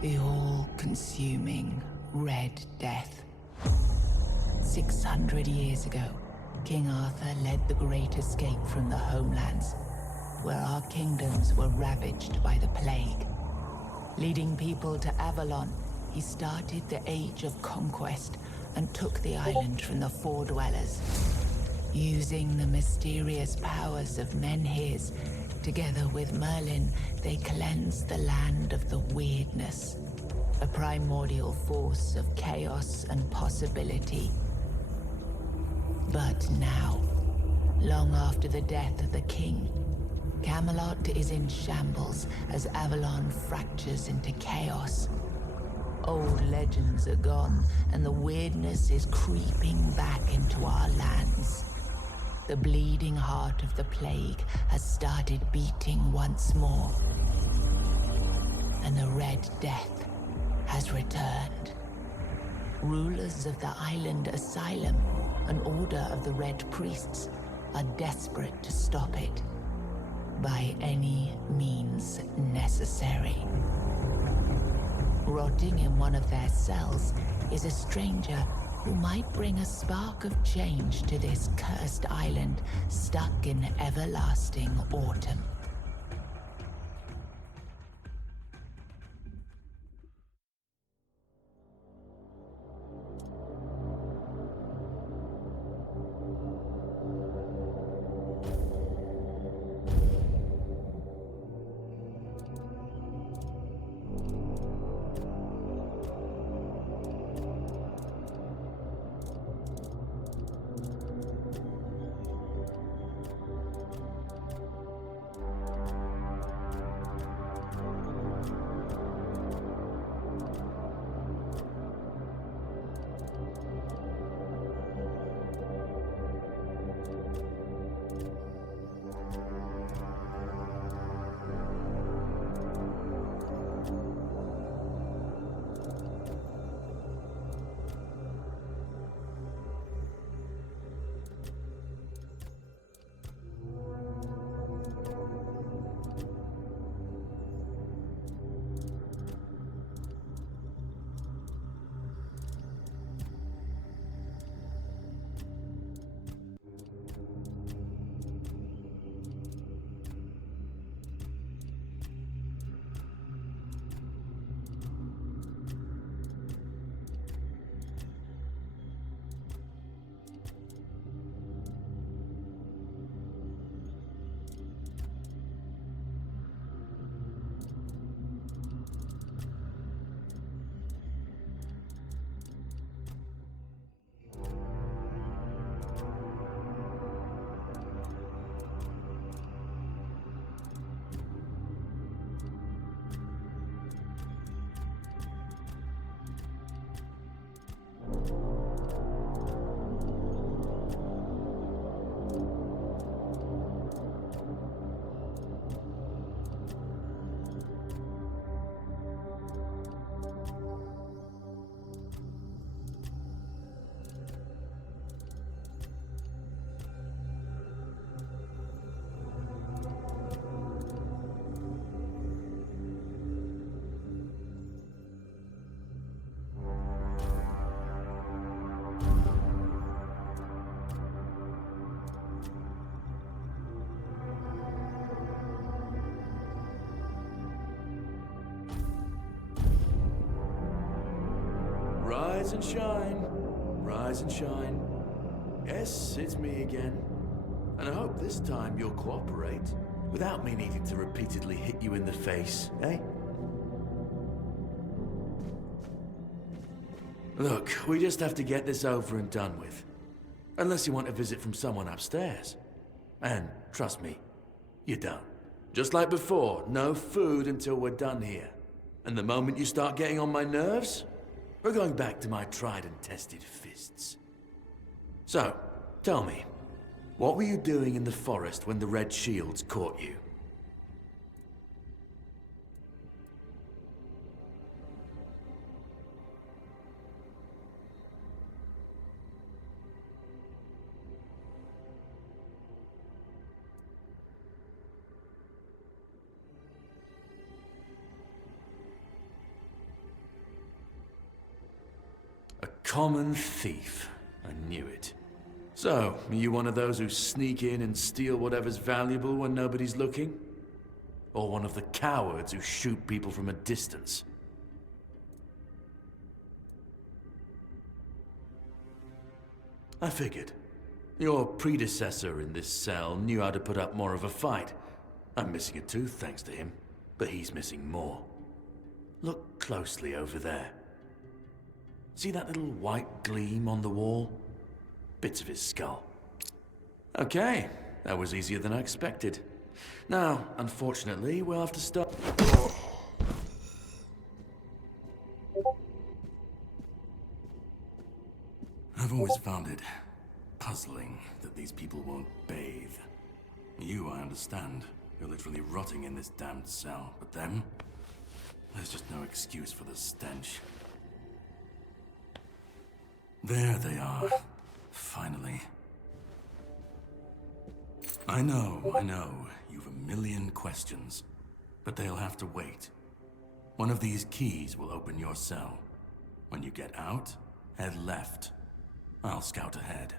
The all-consuming Red Death. 600 years ago, King Arthur led the Great Escape from the homelands, where our kingdoms were ravaged by the plague. Leading people to Avalon, he started the Age of Conquest and took the island from the Four Dwellers. Using the mysterious powers of Menhirs, together with Merlin, they cleansed the land of the weirdness, a primordial force of chaos and possibility. But now, long after the death of the king, Camelot is in shambles as Avalon fractures into chaos. Old legends are gone, and the weirdness is creeping back into our lands. The bleeding heart of the plague has started beating once more, and the Red Death has returned. Rulers of the island asylum, an order of the Red Priests, are desperate to stop it by any means necessary. Rotting in one of their cells is a stranger who might bring a spark of change to this cursed island stuck in everlasting autumn. Rise and shine, rise and shine. Yes, it's me again. And I hope this time you'll cooperate, without me needing to repeatedly hit you in the face, eh? Look, we just have to get this over and done with. Unless you want a visit from someone upstairs. And, trust me, you don't. Just like before, no food until we're done here. And the moment you start getting on my nerves, we're going back to my tried and tested fists. So, tell me, what were you doing in the forest when the Red Shields caught you? Common thief. I knew it. So, are you one of those who sneak in and steal whatever's valuable when nobody's looking? Or one of the cowards who shoot people from a distance? I figured. Your predecessor in this cell knew how to put up more of a fight. I'm missing a tooth thanks to him, but he's missing more. Look closely over there. See that little white gleam on the wall? Bits of his skull. Okay, that was easier than I expected. Now, unfortunately, we'll have to stop. I've always found it puzzling that these people won't bathe. You, I understand. You're literally rotting in this damned cell. But them? There's just no excuse for the stench. There they are. Finally. I know. You've a million questions. But they'll have to wait. One of these keys will open your cell. When you get out, head left. I'll scout ahead.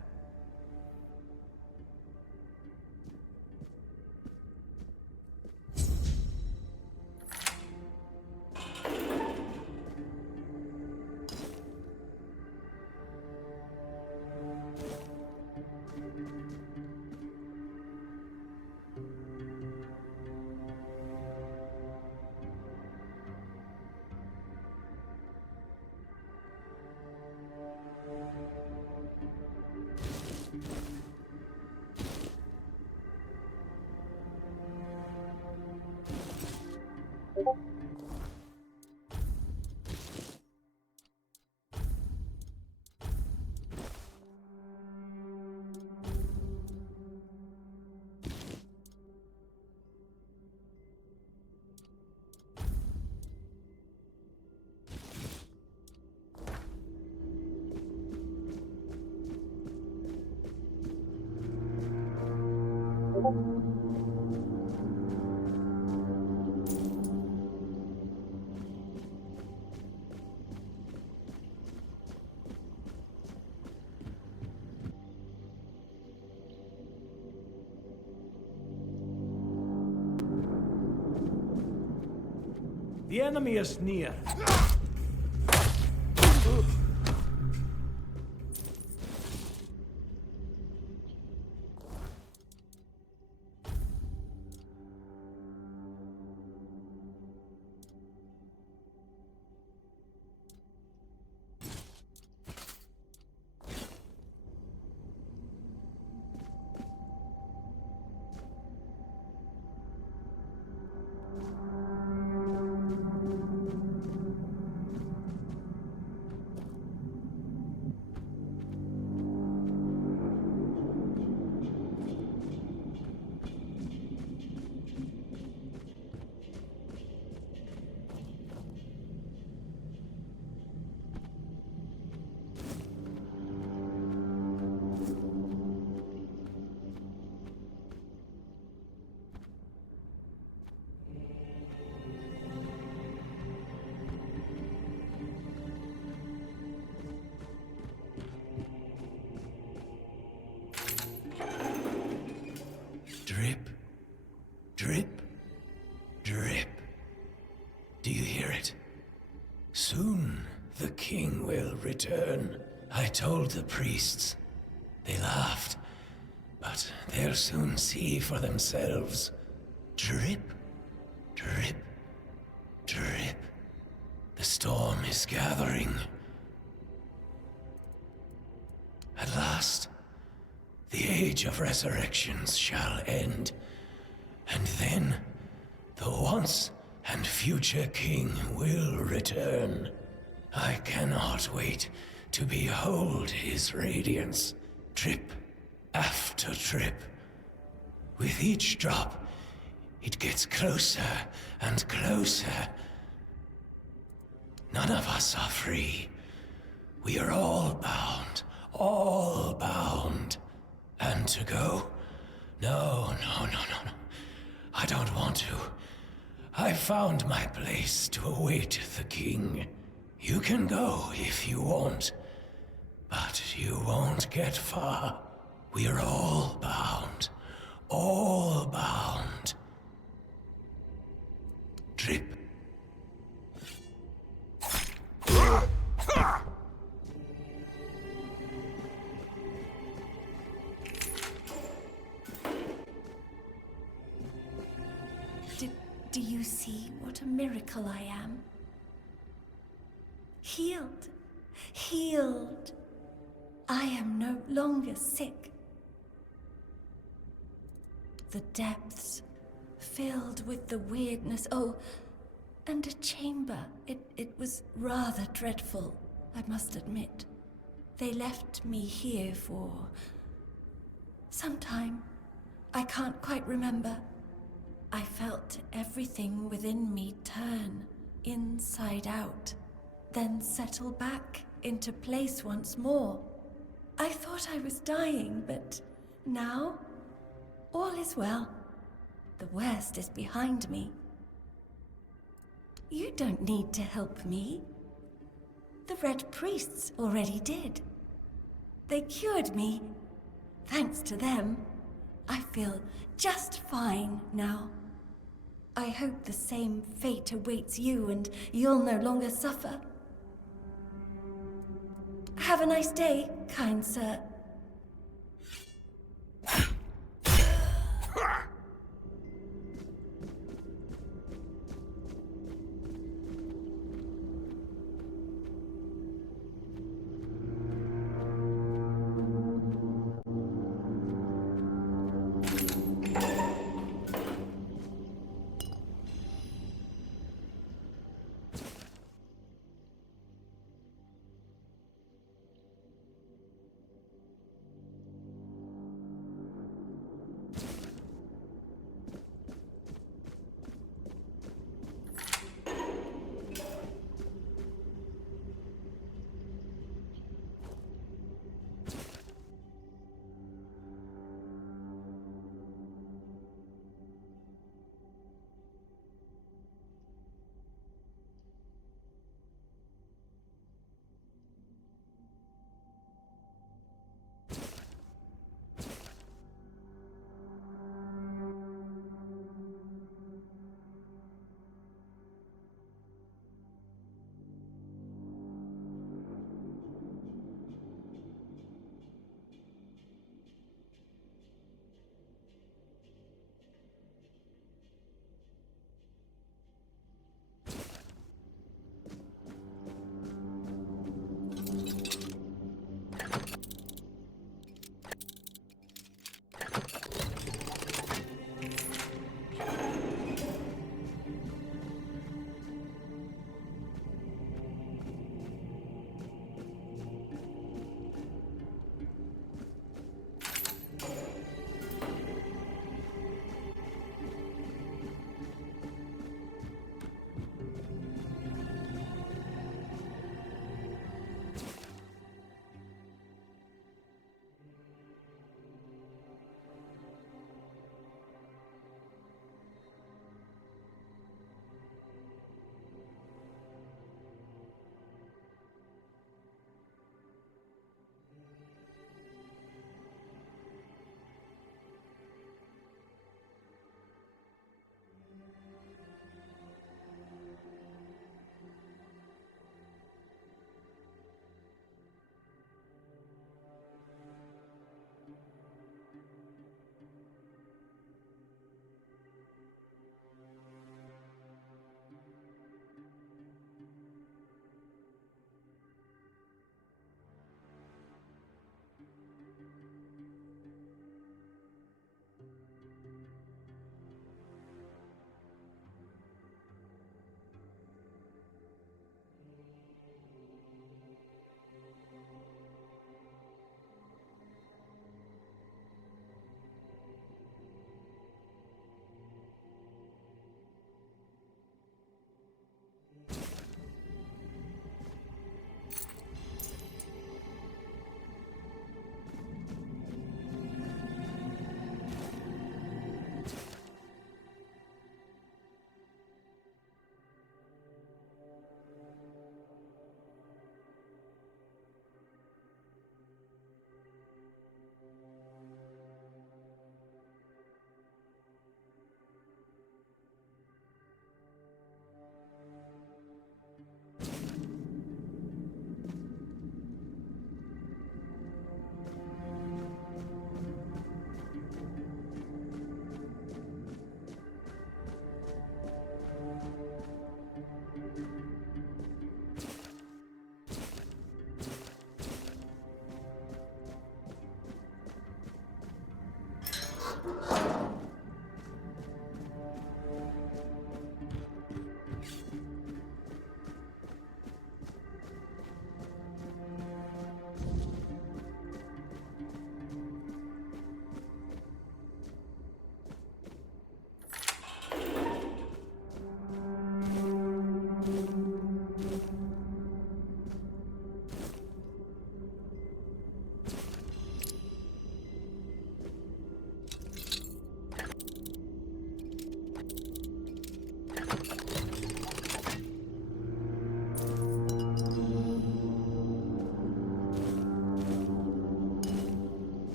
The enemy is near. Drip, drip, drip. Do you hear it? Soon the king will return. I told the priests. They laughed. But they'll soon see for themselves. Drip, drip, drip. The storm is gathering. At last, the age of resurrections shall end, and then the once and future king will return. I cannot wait to behold his radiance, drip after drip. With each drop, it gets closer and closer. None of us are free. We are all bound, all bound. And to go? No. I don't want to. I found my place to await the king. You can go if you want, you won't get far. We are all bound. All bound. Drip. Do you see what a miracle I am? Healed. Healed. I am no longer sick. The depths filled with the weirdness. Oh, and a chamber. It was rather dreadful, I must admit. They left me here for some time. I can't quite remember. I felt everything within me turn inside out, then settle back into place once more. I thought I was dying, but now all is well. The worst is behind me. You don't need to help me. The Red Priests already did. They cured me. Thanks to them, I feel just fine now. I hope the same fate awaits you and you'll no longer suffer. Have a nice day, kind sir.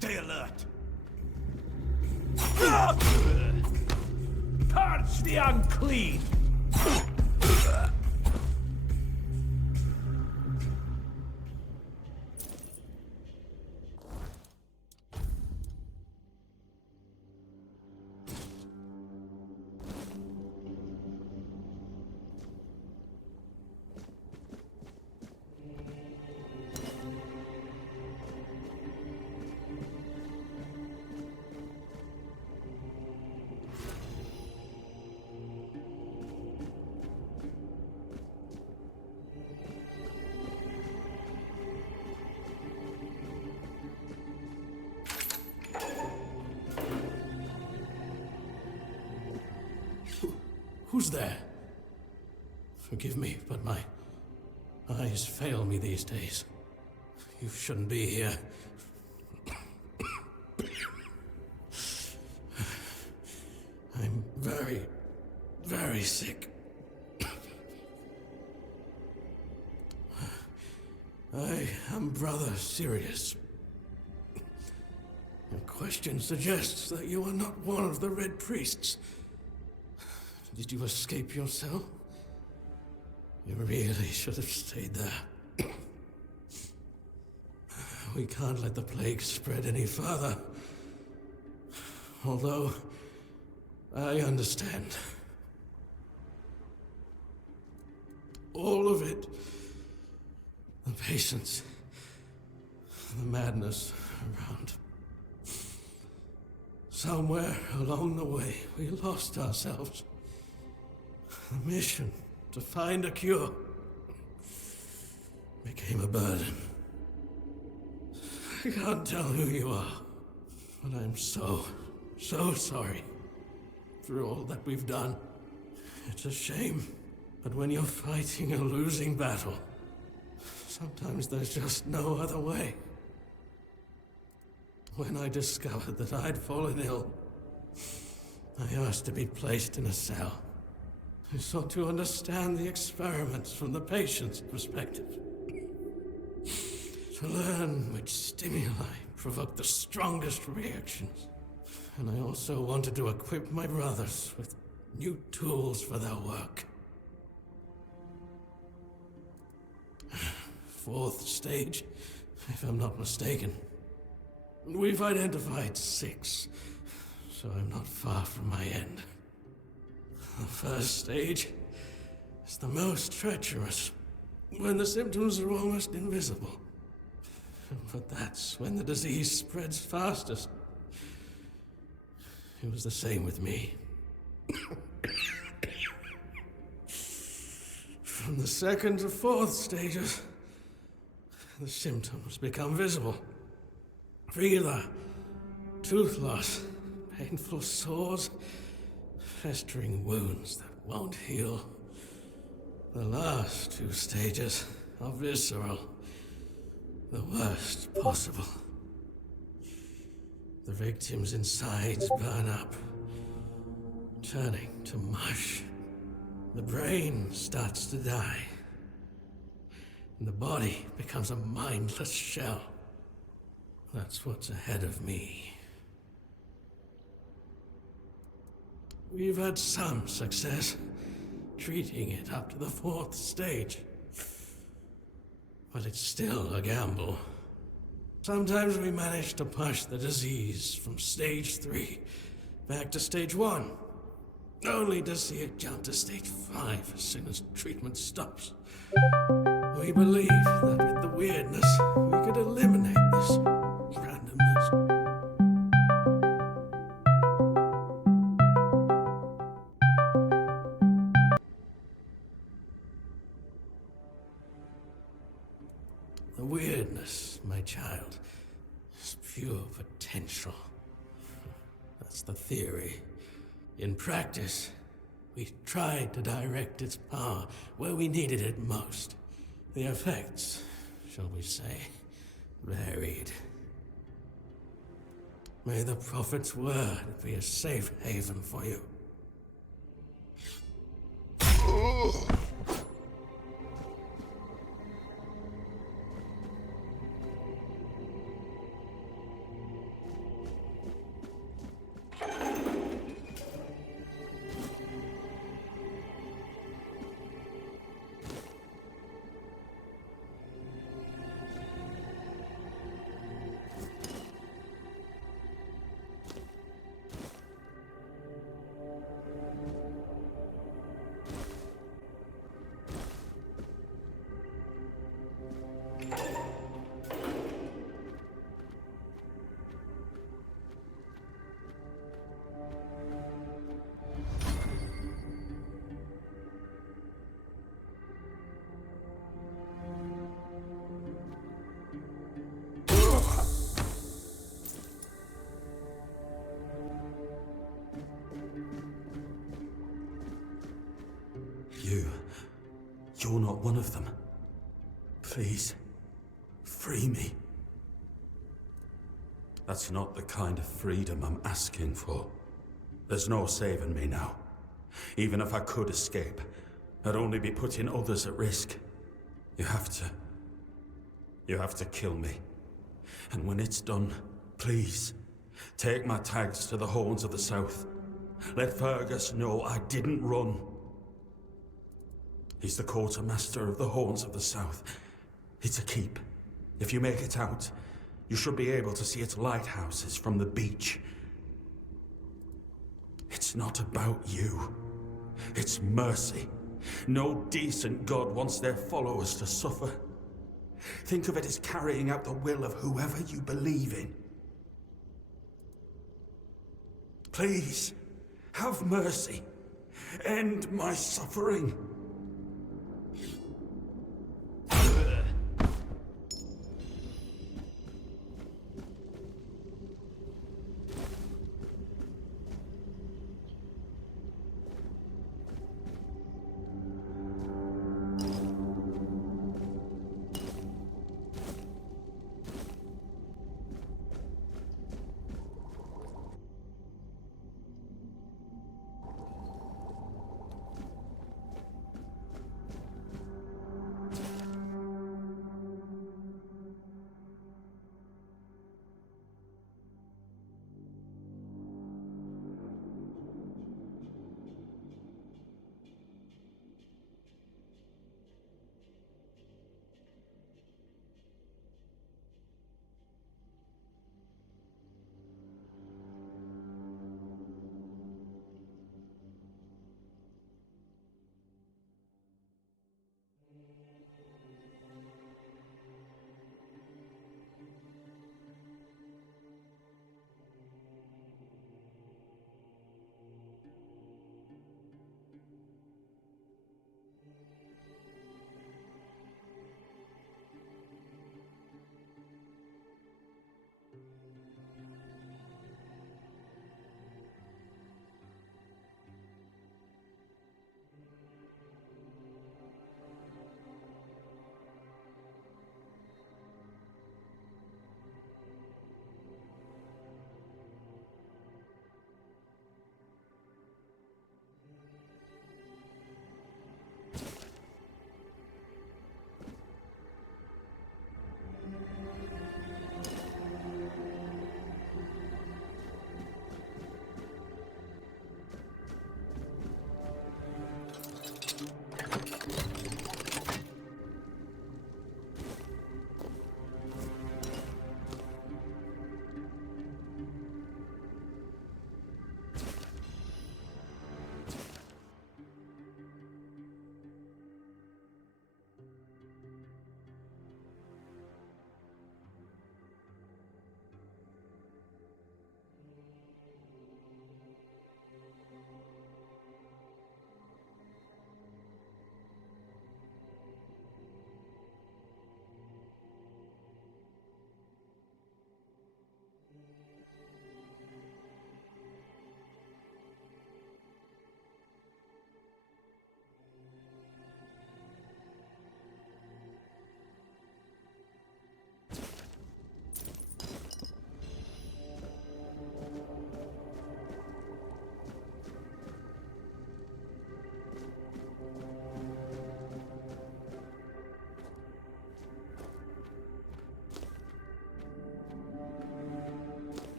Stay alert. Purge the unclean! Who's there? Forgive me, but my eyes fail me these days. You shouldn't be here. I'm very, very sick. I am Brother Sirius. Your question suggests that you are not one of the Red Priests. Did you escape your cell? You really should have stayed there. We can't let the plague spread any further. Although, I understand. All of it. The patience. The madness around. Somewhere along the way, we lost ourselves. The mission to find a cure became a burden. I can't tell who you are, but I'm so sorry for all that we've done. It's a shame, but when you're fighting a losing battle, sometimes there's just no other way. When I discovered that I'd fallen ill, I asked to be placed in a cell. I sought to understand the experiments from the patient's perspective. To learn which stimuli provoke the strongest reactions. And I also wanted to equip my brothers with new tools for their work. 4th stage, if I'm not mistaken. We've identified 6, so I'm not far from my end. The 1st stage is the most treacherous, when the symptoms are almost invisible. But that's when the disease spreads fastest. It was the same with me. From the 2nd to 4th stages, the symptoms become visible. Fever, tooth loss, painful sores, festering wounds that won't heal. The last 2 stages are visceral, the worst possible. The victim's insides burn up, turning to mush. The brain starts to die, and the body becomes a mindless shell. That's what's ahead of me. We've had some success treating it up to the 4th stage. But it's still a gamble. Sometimes we manage to push the disease from stage 3 back to stage 1, only to see it jump to stage 5 as soon as treatment stops. We believe that with the weirdness, we could eliminate this randomness. The weirdness, my child, is pure potential. That's the theory. In practice, we tried to direct its power where we needed it most. The effects, shall we say, varied. May the Prophet's word be a safe haven for you. you're not one of them. Please, free me. That's not the kind of freedom I'm asking for. There's no saving me now. Even if I could escape, I'd only be putting others at risk. You have to kill me. And when it's done, please, take my tags to the Horns of the South. Let Fergus know I didn't run. He's the quartermaster of the Horns of the South. It's a keep. If you make it out, you should be able to see its lighthouses from the beach. It's not about you. It's mercy. No decent god wants their followers to suffer. Think of it as carrying out the will of whoever you believe in. Please, have mercy. End my suffering.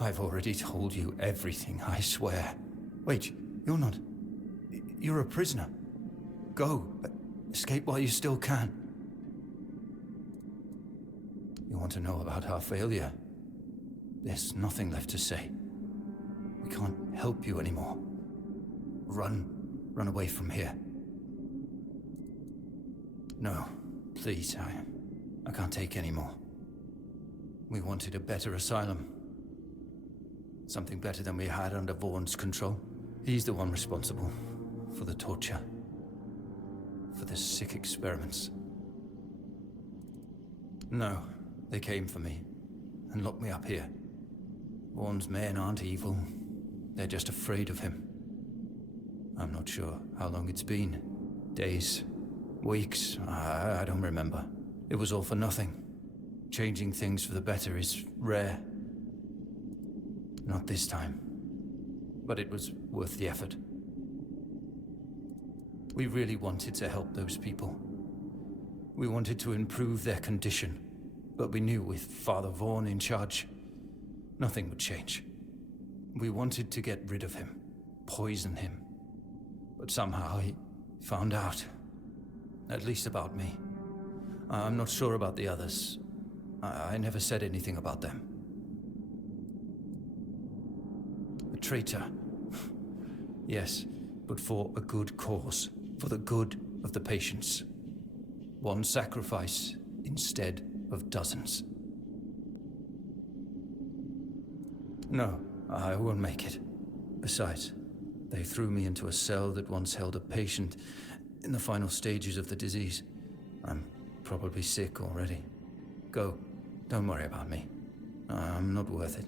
I've already told you everything, I swear. Wait, you're not... You're a prisoner. Go. Escape while you still can. You want to know about our failure? There's nothing left to say. We can't help you anymore. Run. Run away from here. No, please, I can't take any more. We wanted a better asylum. Something better than we had under Vaughn's control. He's the one responsible for the torture, for the sick experiments. No, they came for me and locked me up here. Vaughn's men aren't evil. They're just afraid of him. I'm not sure how long it's been. Days, weeks, I don't remember. It was all for nothing. Changing things for the better is rare. Not this time. But it was worth the effort. We really wanted to help those people. We wanted to improve their condition. But we knew with Father Vaughn in charge, nothing would change. We wanted to get rid of him, poison him. But somehow he found out. At least about me. I'm not sure about the others. I never said anything about them. A traitor. Yes, but for a good cause. For the good of the patients. One sacrifice instead of dozens. No, I won't make it. Besides, they threw me into a cell that once held a patient in the final stages of the disease. I'm probably sick already. Go. Don't worry about me. I'm not worth it.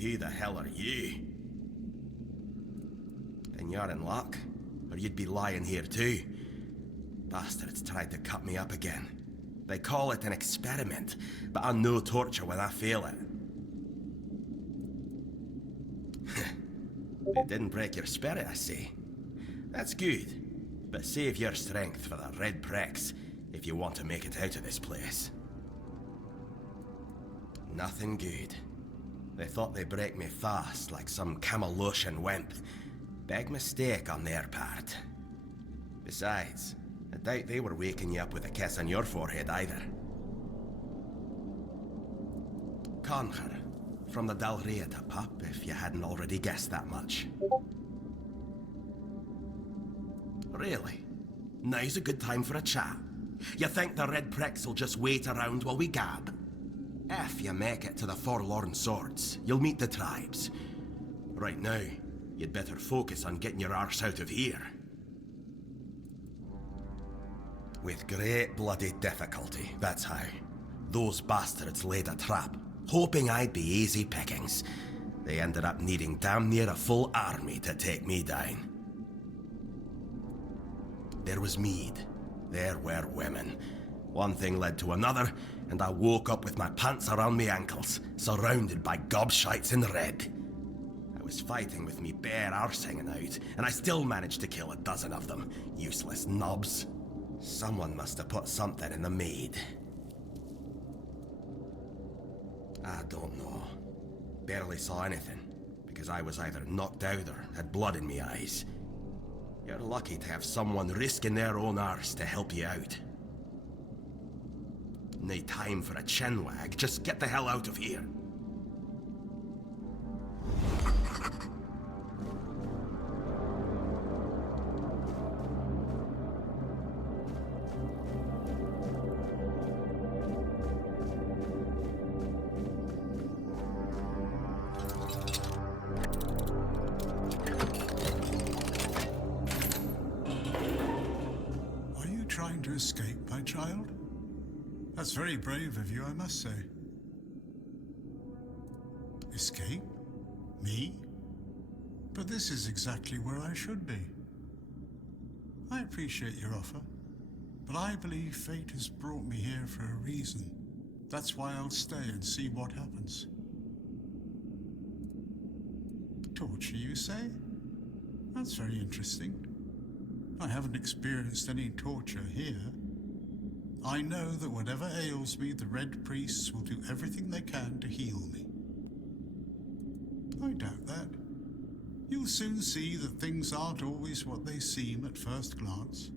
Who the hell are you? Then you're in luck, or you'd be lying here too. Bastards tried to cut me up again. They call it an experiment, but I know torture when I fail it. It didn't break your spirit, I see. That's good, but save your strength for the Red Prex if you want to make it out of this place. Nothing good. They thought they'd break me fast, like some Camalosian wimp. Big mistake on their part. Besides, I doubt they were waking you up with a kiss on your forehead either. Conher, from the Dalrieta pup, if you hadn't already guessed that much. Really? Now's a good time for a chat. You think the Red Pricks will just wait around while we gab? If you make it to the Forlorn Swords, you'll meet the tribes. Right now, you'd better focus on getting your arse out of here. With great bloody difficulty, that's how. Those bastards laid a trap, hoping I'd be easy pickings. They ended up needing damn near a full army to take me down. There was mead. There were women. One thing led to another, and I woke up with my pants around my ankles, surrounded by gobshites in red. I was fighting with me bare arse hanging out, and I still managed to kill a dozen of them. Useless knobs. Someone must have put something in the maid. I don't know. Barely saw anything, because I was either knocked out or had blood in me eyes. You're lucky to have someone risking their own arse to help you out. No time for a chinwag, just get the hell out of here. Are you trying to escape, my child? That's very brave of you, I must say. Escape? Me? But this is exactly where I should be. I appreciate your offer, but I believe fate has brought me here for a reason. That's why I'll stay and see what happens. Torture, you say? That's very interesting. I haven't experienced any torture here. I know that whatever ails me, the Red Priests will do everything they can to heal me. I doubt that. You'll soon see that things aren't always what they seem at first glance.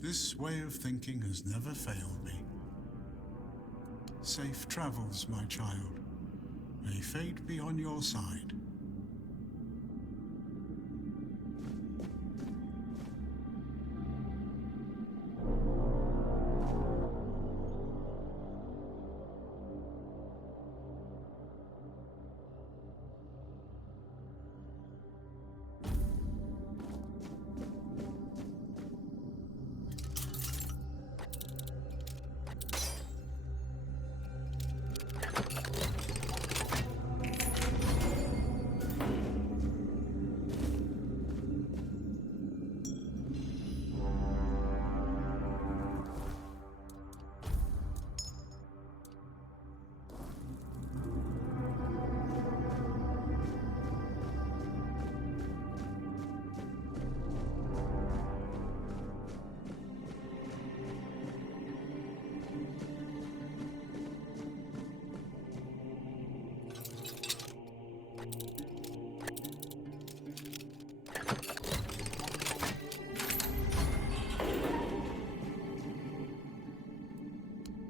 This way of thinking has never failed me. Safe travels, my child. May fate be on your side.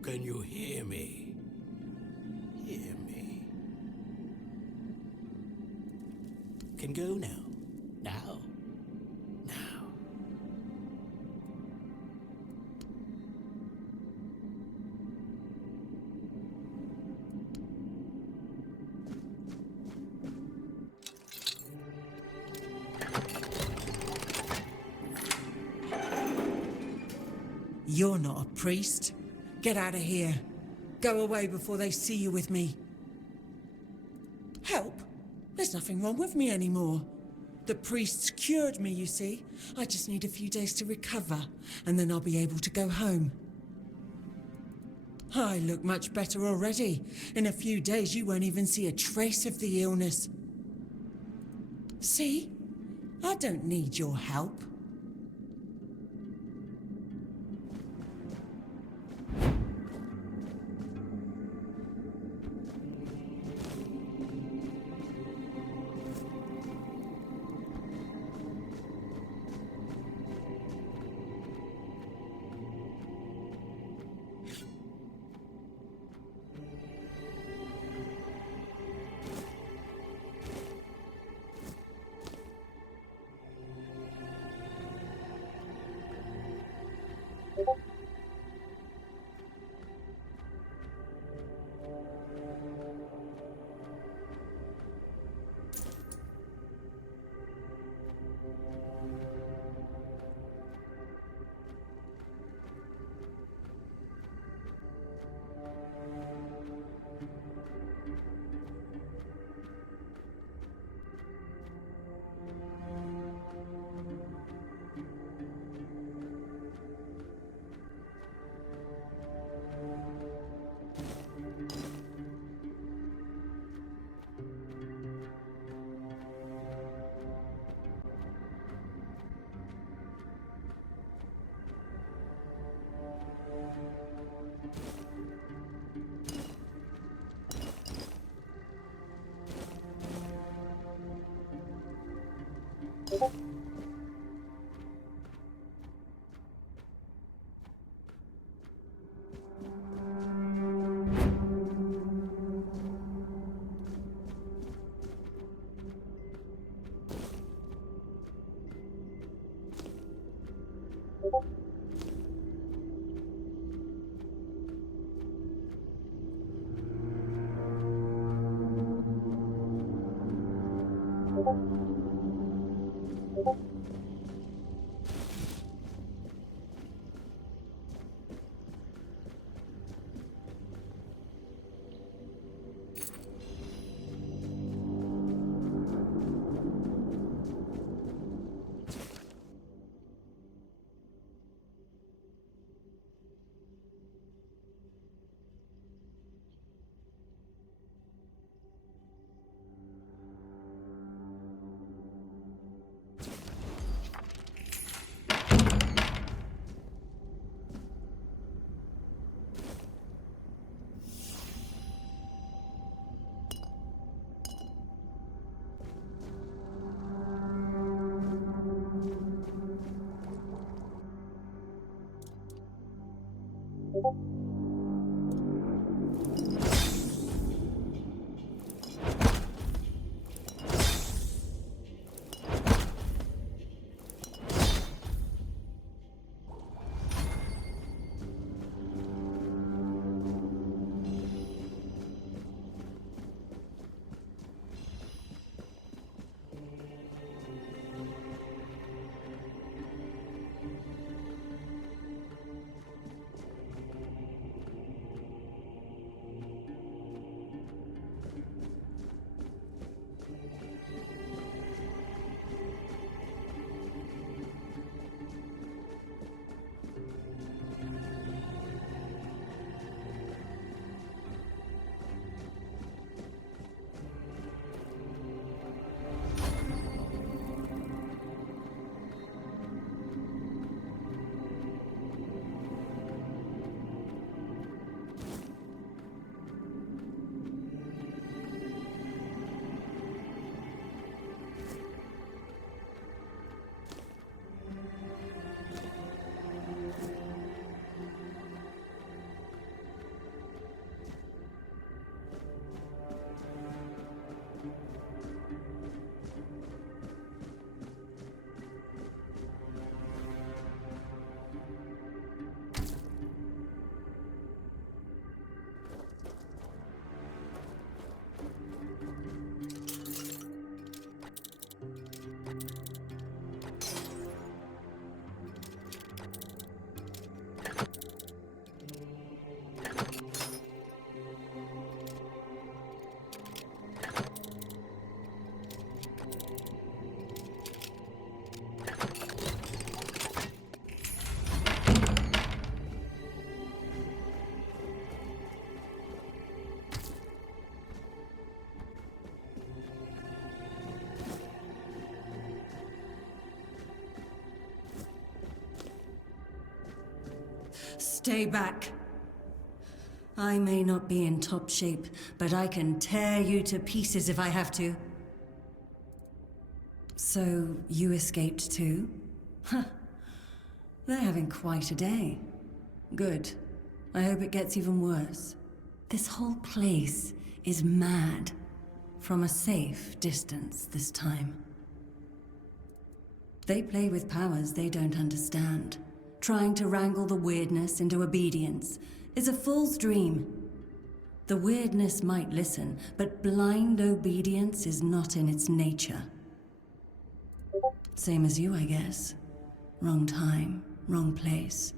Can you hear me? Hear me? Can go now. Now. Now. You're not a priest. Get out of here. Go away before they see you with me. Help? There's nothing wrong with me anymore. The priests cured me, you see. I just need a few days to recover, and then I'll be able to go home. I look much better already. In a few days, you won't even see a trace of the illness. See? I don't need your help. Stay back. I may not be in top shape, but I can tear you to pieces if I have to. So, you escaped too? Huh. They're having quite a day. Good. I hope it gets even worse. This whole place is mad. From a safe distance this time. They play with powers they don't understand. Trying to wrangle the weirdness into obedience is a fool's dream. The weirdness might listen, but blind obedience is not in its nature. Same as you, I guess. Wrong time, wrong place.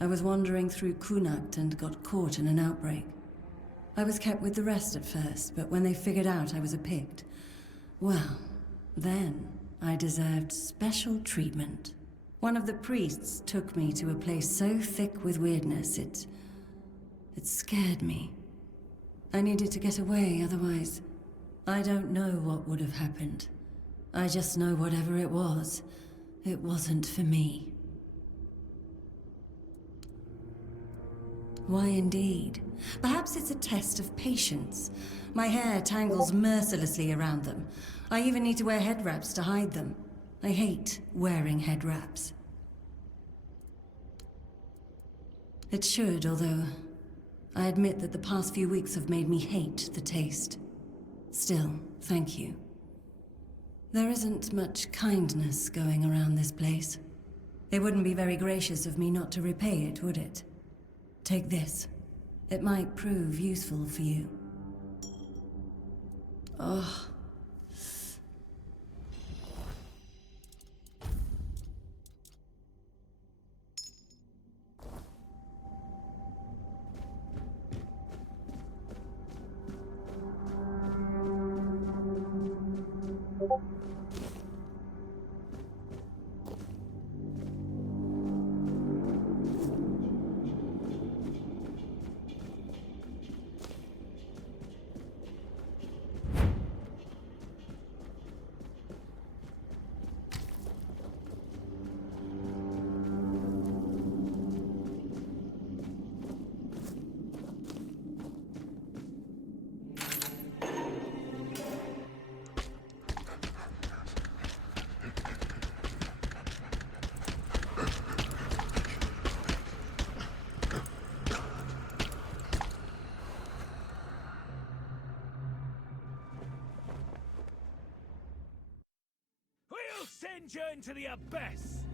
I was wandering through Kunakt and got caught in an outbreak. I was kept with the rest at first, but when they figured out I was a Pict, well, then I deserved special treatment. One of the priests took me to a place so thick with weirdness, it scared me. I needed to get away, otherwise, I don't know what would have happened. I just know whatever it wasn't for me. Why indeed? Perhaps it's a test of patience. My hair tangles mercilessly around them. I even need to wear head wraps to hide them. I hate wearing head wraps. It should, although I admit that the past few weeks have made me hate the taste. Still, thank you. There isn't much kindness going around this place. It wouldn't be very gracious of me not to repay it, would it? Take this. It might prove useful for you. Oh. We'll send you into the abyss!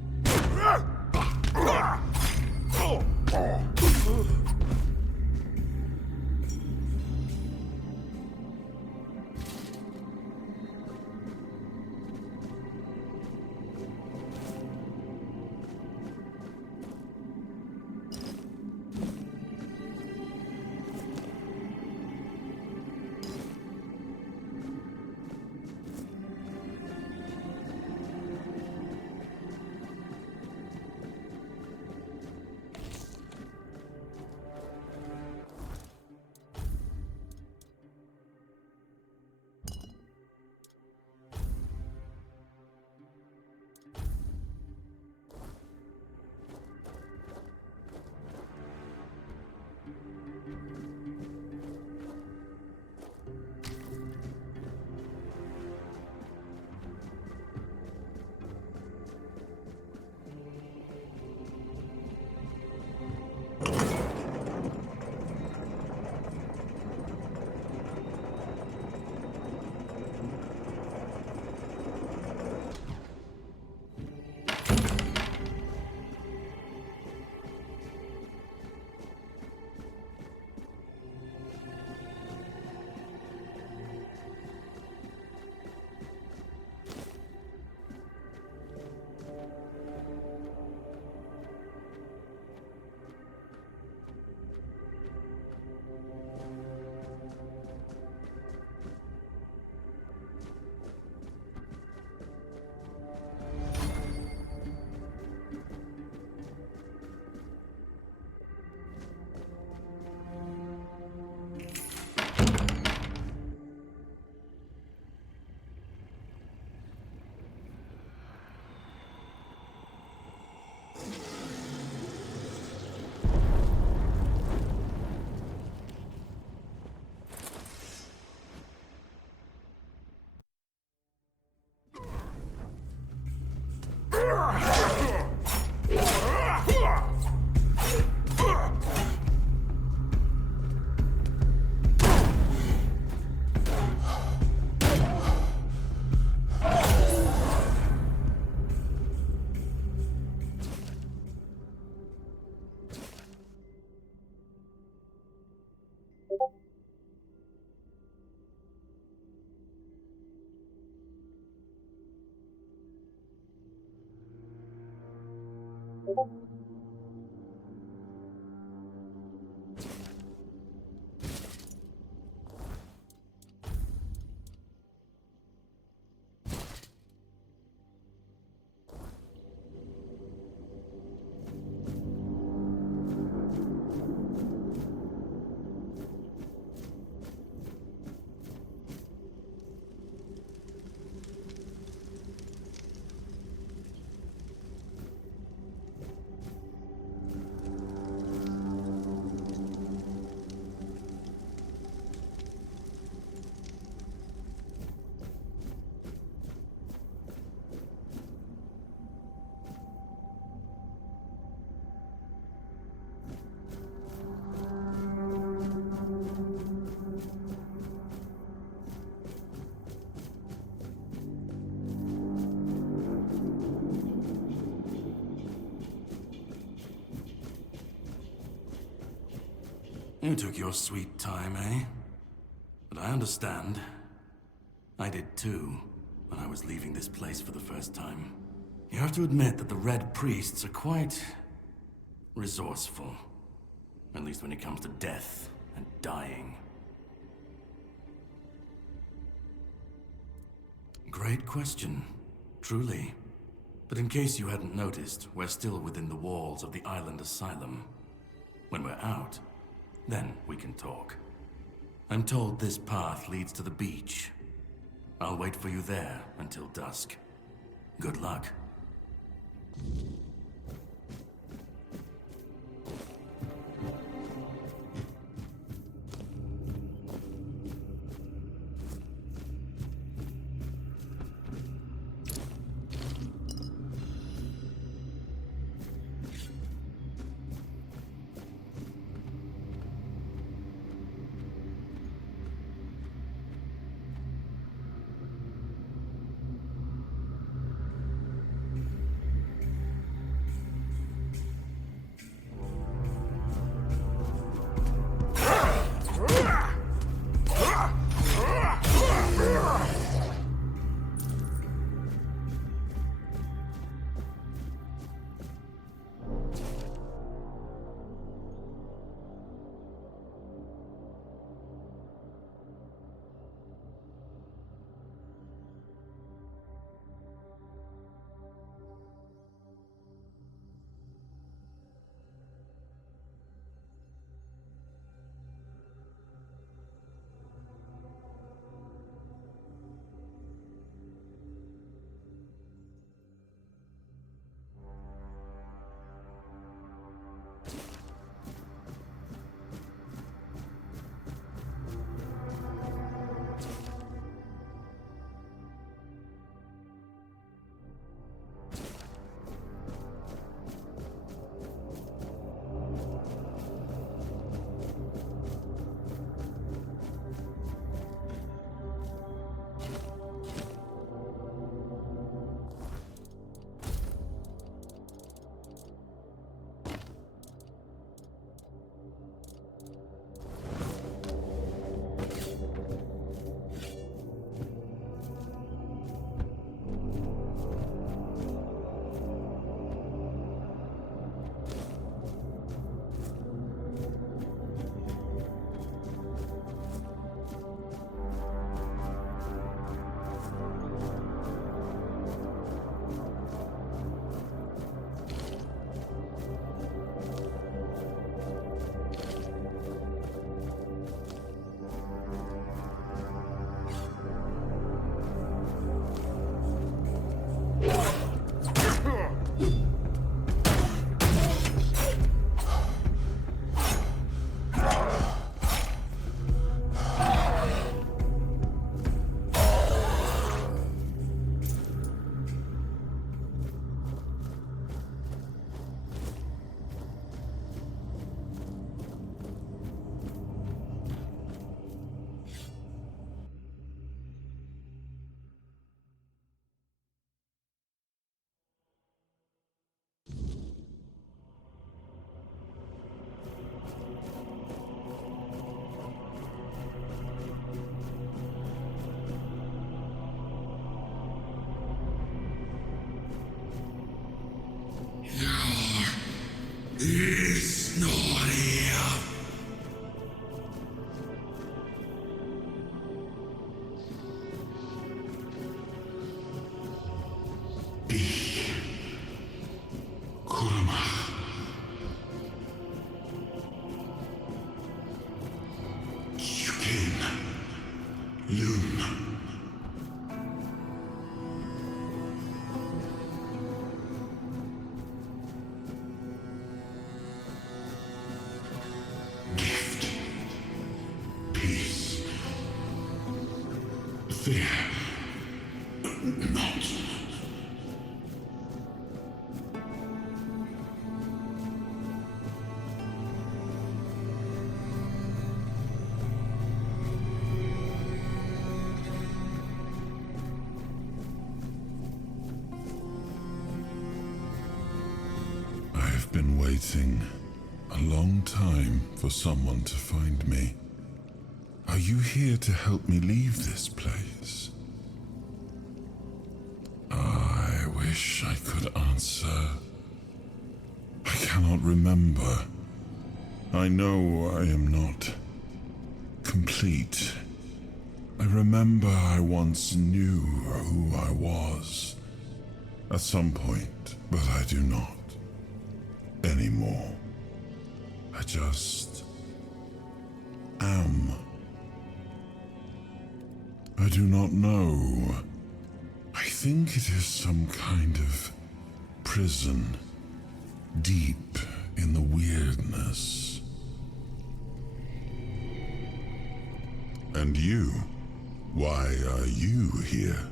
You took your sweet time, eh? But I understand. I did too, when I was leaving this place for the first time. You have to admit that the Red Priests are quite resourceful. At least when it comes to death and dying. Great question, truly. But in case you hadn't noticed, we're still within the walls of the island asylum. When we're out, then we can talk. I'm told this path leads to the beach. I'll wait for you there until dusk. Good luck. It's not here. Be Kurma. Yukin. Luna. Fear not. I've been waiting A long time for someone to find me. Are you here to help me leave this place? I wish I could answer. I cannot remember. I know I am not complete. I remember I once knew who I was at some point, but I do not anymore. I just am. I do not know. I think it is some kind of prison, deep in the weirdness. And you? Why are you here?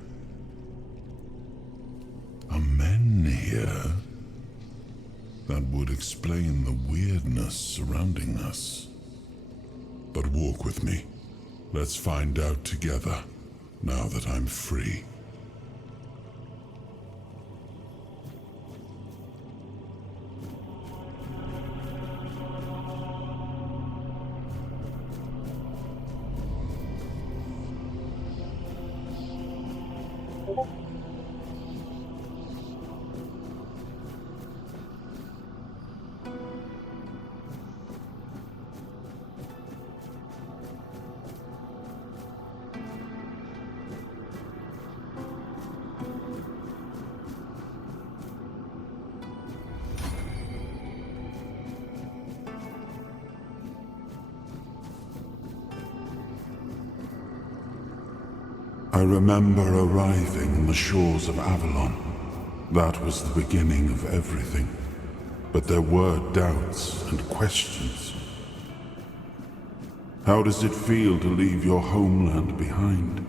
Are men here? That would explain the weirdness surrounding us. But walk with me. Let's find out together, now that I'm free. I remember arriving on the shores of Avalon. That was the beginning of everything. But there were doubts and questions. How does it feel to leave your homeland behind?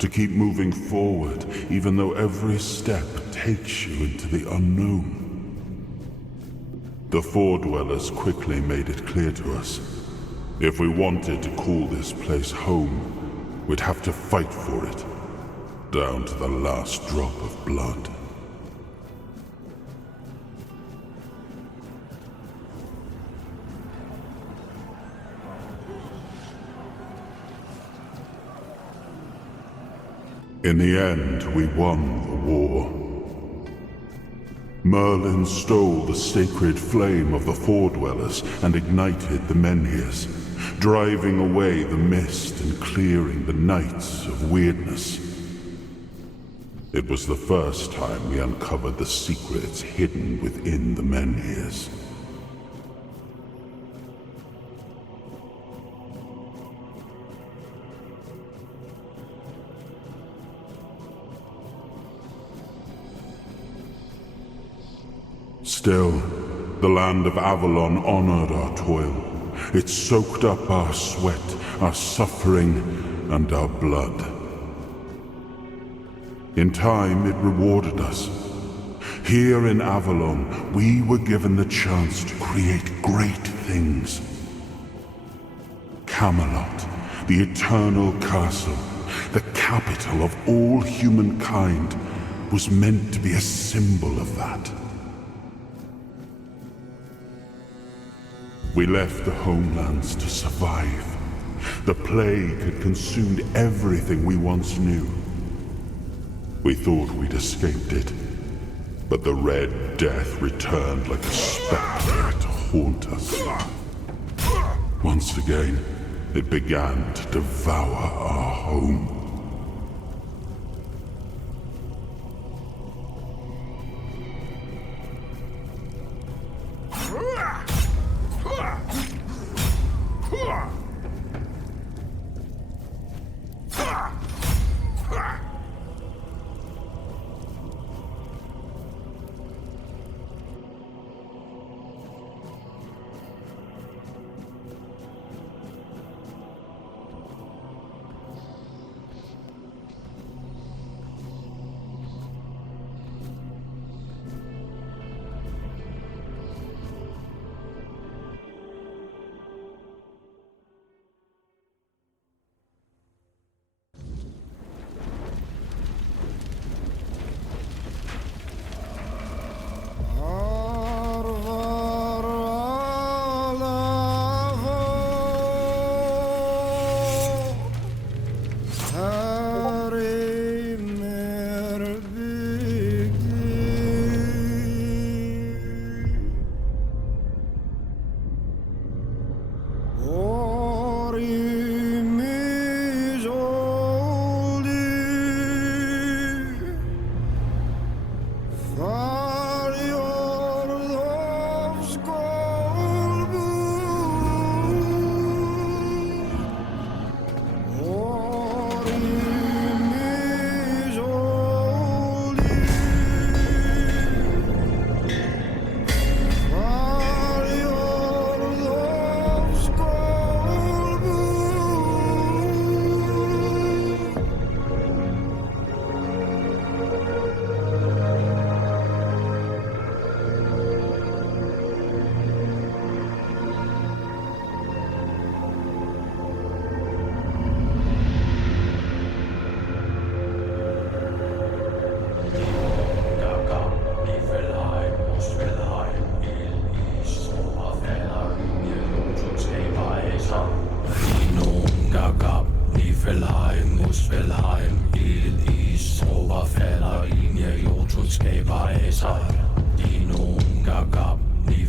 To keep moving forward, even though every step takes you into the unknown? The Four Dwellers quickly made it clear to us. If we wanted to call this place home, we'd have to fight for it, down to the last drop of blood. In the end, we won the war. Merlin stole the sacred flame of the Four Dwellers and ignited the menhirs, driving away the mist and clearing the nights of weirdness. It was the first time we uncovered the secrets hidden within the menhirs. Still, the land of Avalon honored our toil. It soaked up our sweat, our suffering, and our blood. In time, it rewarded us. Here in Avalon, we were given the chance to create great things. Camelot, the eternal castle, the capital of all humankind, was meant to be a symbol of that. We left the homelands to survive. The plague had consumed everything we once knew. We thought we'd escaped it, but the Red Death returned like a spectre to haunt us. Once again, it began to devour our home.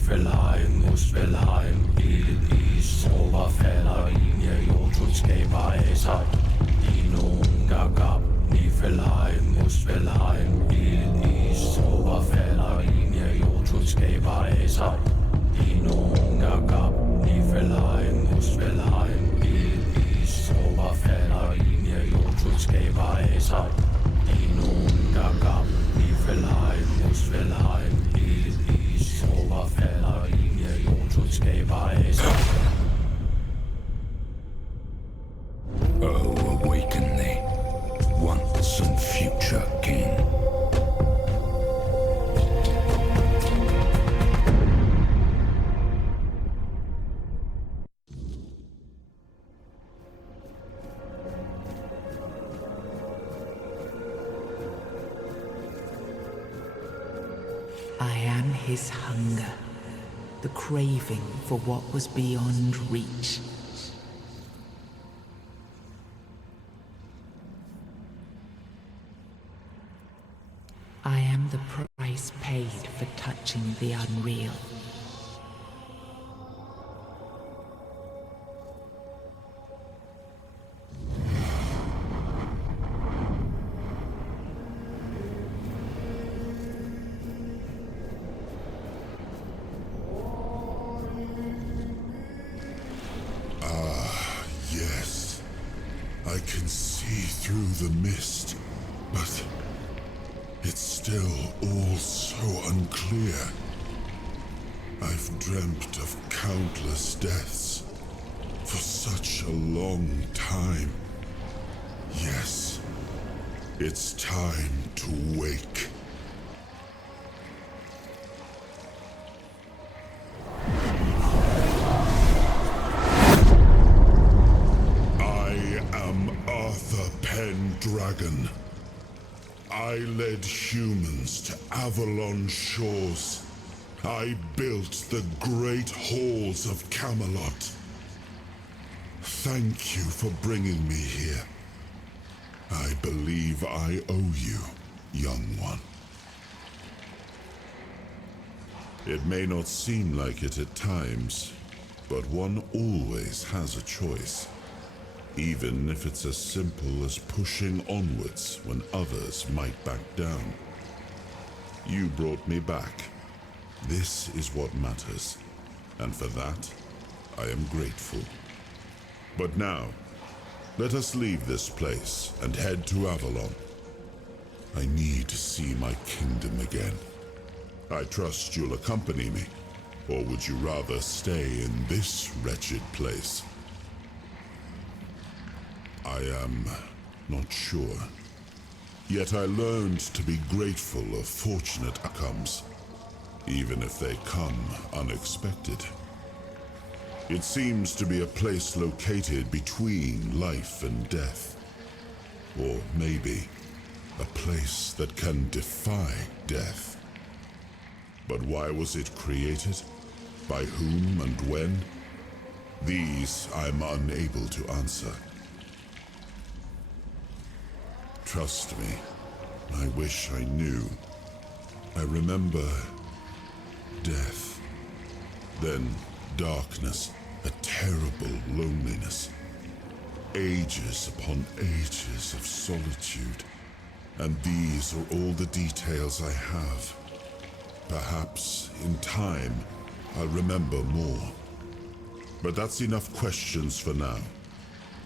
Niflheim, Muspelheim, Is, Oberfäller, Linie, Jotunskæber, Esat, Inungagab, Niflheim, Muspelheim, Is, Oberfäller, Linie, Jotunskæber, Esat, Inungagab, Niflheim, Muspelheim, Is, Oberfäller, Linie, Jotunskæber, Esat, Inungagab, Niflheim, Muspelheim, Is, Oberfäller, Linie, Jotunskæber, Esat. Oh, awaken thee, once and future king. I am his hunger, the craving for what was beyond reach. I am the price paid for touching the unreal. Yes, I can see through the mist, but it's still all so unclear. I've dreamt of countless deaths for such a long time. Yes, it's time to wake. Dragon. I led humans to Avalon shores. I built the great halls of Camelot. Thank you for bringing me here. I believe I owe you, young one. It may not seem like it at times, but one always has a choice. Even if it's as simple as pushing onwards when others might back down. You brought me back. This is what matters, and for that, I am grateful. But now, let us leave this place and head to Avalon. I need to see my kingdom again. I trust you'll accompany me, or would you rather stay in this wretched place? I am not sure. Yet I learned to be grateful of fortunate outcomes, even if they come unexpected. It seems to be a place located between life and death. Or maybe a place that can defy death. But why was it created? By whom and when? These I'm unable to answer. Trust me, I wish I knew. I remember death, then darkness, a terrible loneliness, ages upon ages of solitude, and these are all the details I have. Perhaps, in time, I'll remember more. But that's enough questions for now.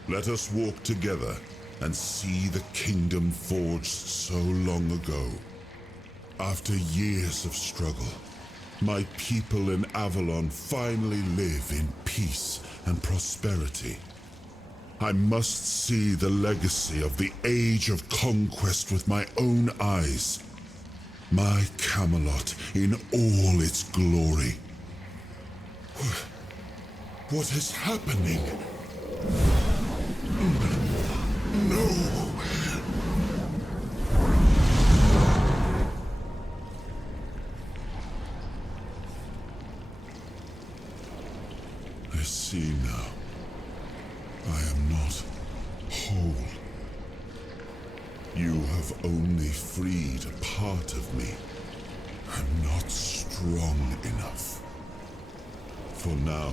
Let us walk together and see the kingdom forged so long ago. After years of struggle, my people in Avalon finally live in peace and prosperity. I must see the legacy of the Age of Conquest with my own eyes. My Camelot in all its glory. What is happening? No! I see now. I am not whole. You have only freed a part of me. I'm not strong enough. For now,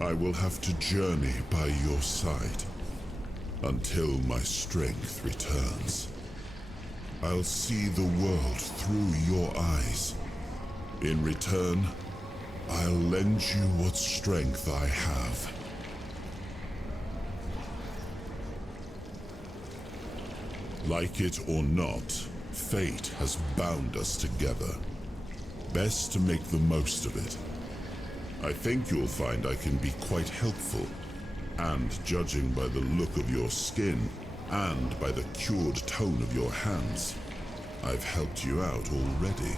I will have to journey by your side until my strength returns. I'll see the world through your eyes. In return, I'll lend you what strength I have. Like it or not, fate has bound us together. Best to make the most of it. I think you'll find I can be quite helpful, and judging by the look of your skin, and by the cured tone of your hands, I've helped you out already.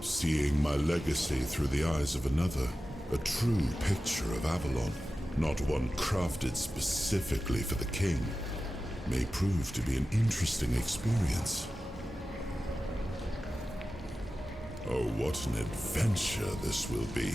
Seeing my legacy through the eyes of another, a true picture of Avalon, not one crafted specifically for the king, may prove to be an interesting experience. Oh, what an adventure this will be.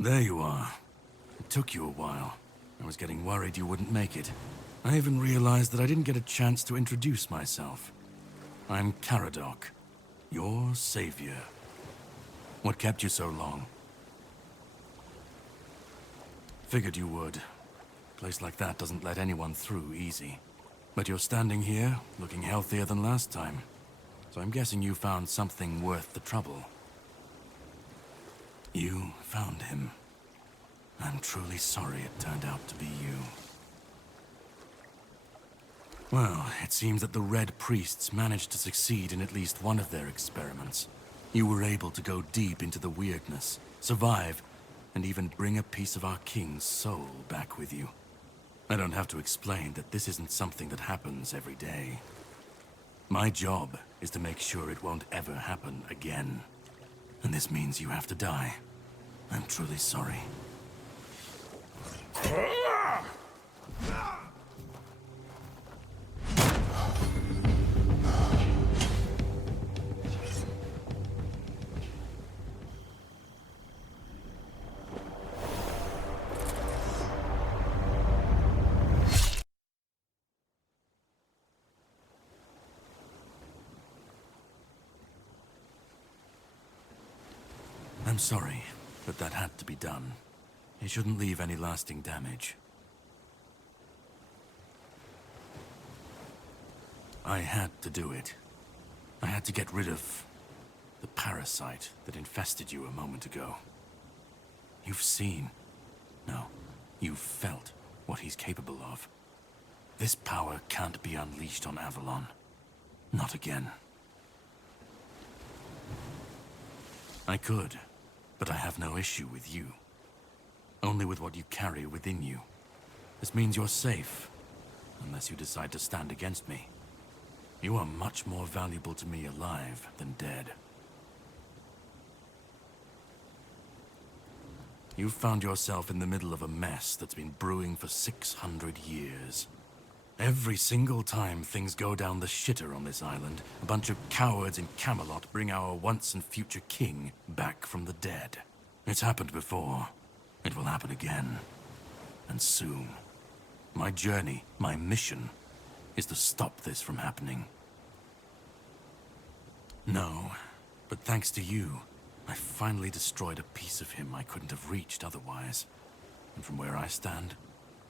There you are. It took you a while. I was getting worried you wouldn't make it. I even realized that I didn't get a chance to introduce myself. I'm Caradoc, your savior. What kept you so long? Figured you would. A place like that doesn't let anyone through easy. But you're standing here, looking healthier than last time. So I'm guessing you found something worth the trouble. You found him. I'm truly sorry it turned out to be you. Well, it seems that the Red Priests managed to succeed in at least one of their experiments. You were able to go deep into the weirdness, survive, and even bring a piece of our king's soul back with you. I don't have to explain that this isn't something that happens every day. My job is to make sure it won't ever happen again. And this means you have to die. I'm truly sorry. I'm sorry, but that had to be done. It shouldn't leave any lasting damage. I had to do it. I had to get rid of the parasite that infested you a moment ago. You've seen, no, you've felt what he's capable of. This power can't be unleashed on Avalon. Not again. I could, but I have no issue with you. Only with what you carry within you. This means you're safe, unless you decide to stand against me. You are much more valuable to me alive than dead. You've found yourself in the middle of a mess that's been brewing for 600 years. Every single time things go down the shitter on this island, a bunch of cowards in Camelot bring our once and future king back from the dead. It's happened before. It will happen again. And soon. My journey, my mission, is to stop this from happening. No, but thanks to you, I finally destroyed a piece of him I couldn't have reached otherwise. And from where I stand,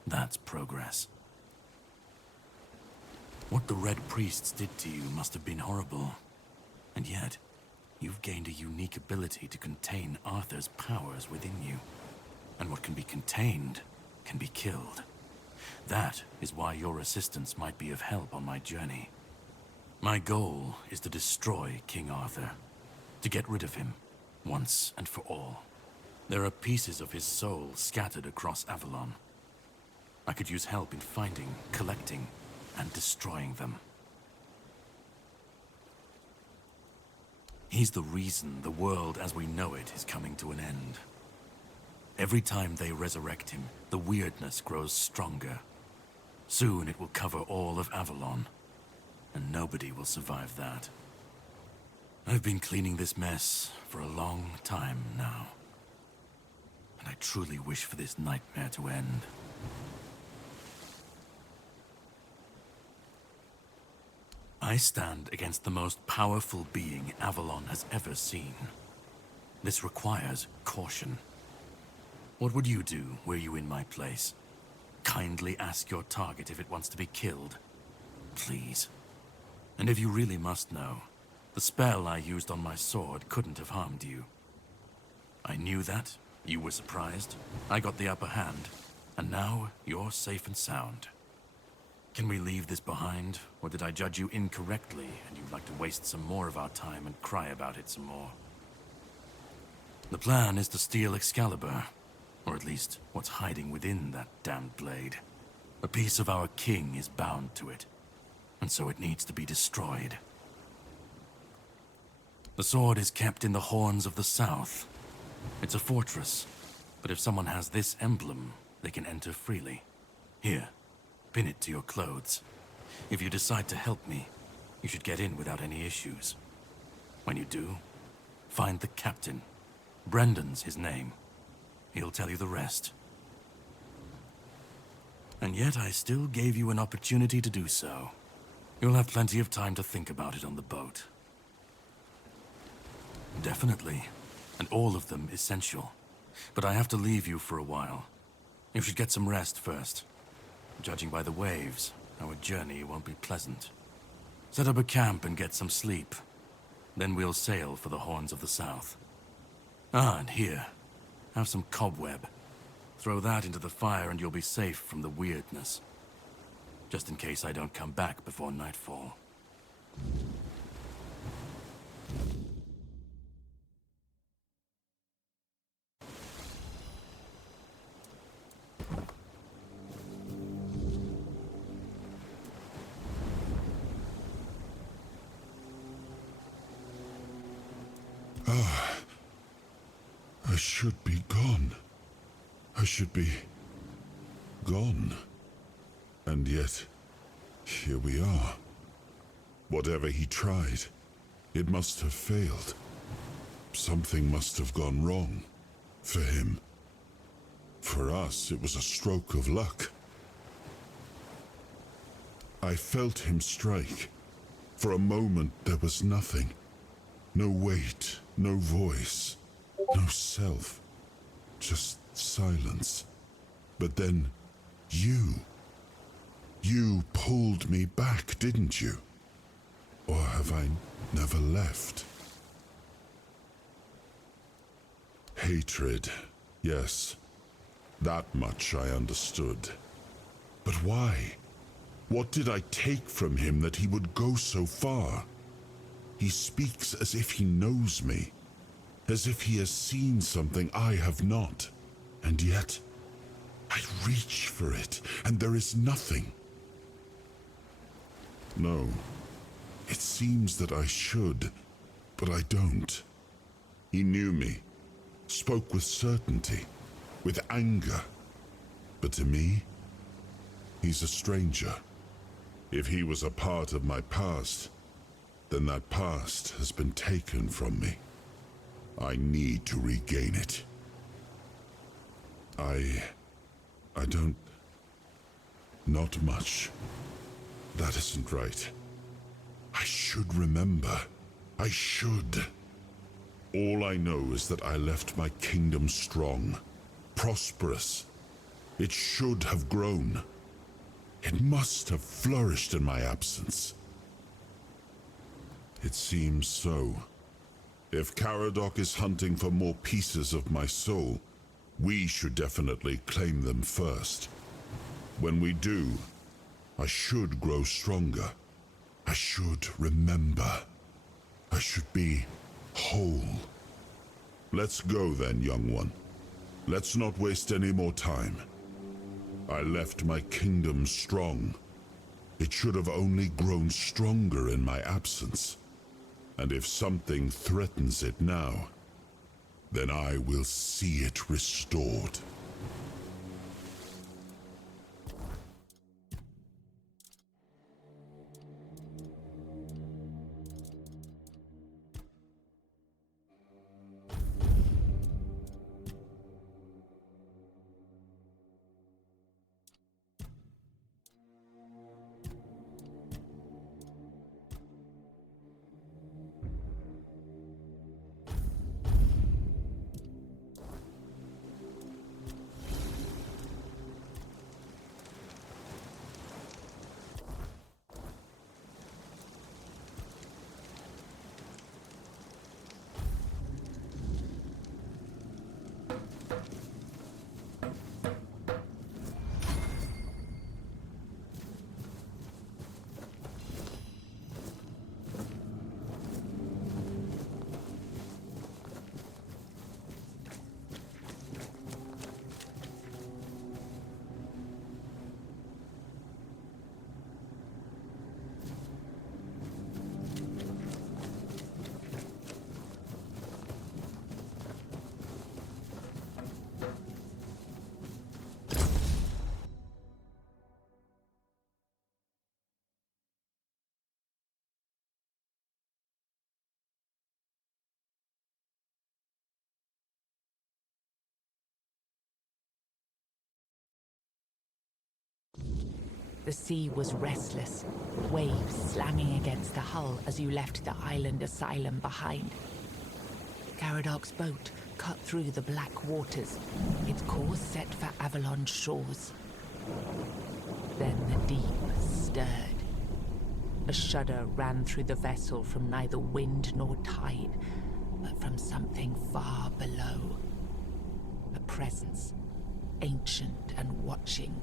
that's progress. What the Red Priests did to you must have been horrible. And yet, you've gained a unique ability to contain Arthur's powers within you. And what can be contained can be killed. That is why your assistance might be of help on my journey. My goal is to destroy King Arthur, to get rid of him, once and for all. There are pieces of his soul scattered across Avalon. I could use help in finding, collecting, and destroying them. He's the reason the world as we know it is coming to an end. Every time they resurrect him, the weirdness grows stronger. Soon it will cover all of Avalon, and nobody will survive that. I've been cleaning this mess for a long time now, and I truly wish for this nightmare to end. I stand against the most powerful being Avalon has ever seen. This requires caution. What would you do were you in my place? Kindly ask your target if it wants to be killed. Please. And if you really must know, the spell I used on my sword couldn't have harmed you. I knew that, you were surprised, I got the upper hand, and now you're safe and sound. Can we leave this behind, or did I judge you incorrectly and you'd like to waste some more of our time and cry about it some more? The plan is to steal Excalibur, or at least what's hiding within that damned blade. A piece of our king is bound to it, and so it needs to be destroyed. The sword is kept in the Horns of the South. It's a fortress, but if someone has this emblem, they can enter freely. Here, pin it to your clothes. If you decide to help me, you should get in without any issues. When you do, find the captain. Brendan's his name. He'll tell you the rest. And yet I still gave you an opportunity to do so. You'll have plenty of time to think about it on the boat. Definitely. And all of them essential. But I have to leave you for a while. You should get some rest first. Judging by the waves, our journey won't be pleasant. Set up a camp and get some sleep. Then we'll sail for the Horns of the South. Ah, and here, have some cobweb. Throw that into the fire and you'll be safe from the weirdness. Just in case I don't come back before nightfall. I should be gone. I should be gone. And yet, here we are. Whatever he tried, it must have failed. Something must have gone wrong. For him. For us, it was a stroke of luck. I felt him strike. For a moment, there was nothing. No weight, no voice, no self. Just silence. But then, you pulled me back, didn't you? Or have I never left? Hatred, yes. That much I understood. But why? What did I take from him that he would go so far? He speaks as if he knows me, as if he has seen something I have not. And yet, I reach for it, and there is nothing. No, it seems that I should, but I don't. He knew me, spoke with certainty, with anger. But to me, he's a stranger. If he was a part of my past, then that past has been taken from me. I need to regain it. I don't Not much. That isn't right. I should remember. I should. All I know is that I left my kingdom strong, prosperous. It should have grown. It must have flourished in my absence. It seems so. If Caradoc is hunting for more pieces of my soul, we should definitely claim them first. When we do, I should grow stronger. I should remember. I should be whole. Let's go then, young one. Let's not waste any more time. I left my kingdom strong. It should have only grown stronger in my absence. And if something threatens it now, then I will see it restored. The sea was restless, waves slamming against the hull as you left the island asylum behind. Caradoc's boat cut through the black waters, its course set for Avalon's shores. Then the deep stirred. A shudder ran through the vessel from neither wind nor tide, but from something far below. A presence, ancient and watching.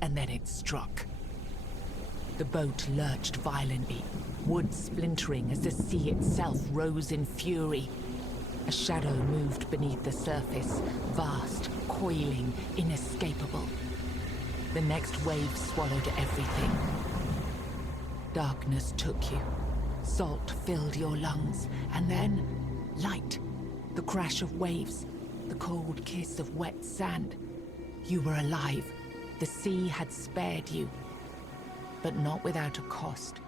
And then it struck. The boat lurched violently, wood splintering as the sea itself rose in fury. A shadow moved beneath the surface, vast, coiling, inescapable. The next wave swallowed everything. Darkness took you. Salt filled your lungs, and then light. The crash of waves, the cold kiss of wet sand. You were alive. The sea had spared you, but not without a cost.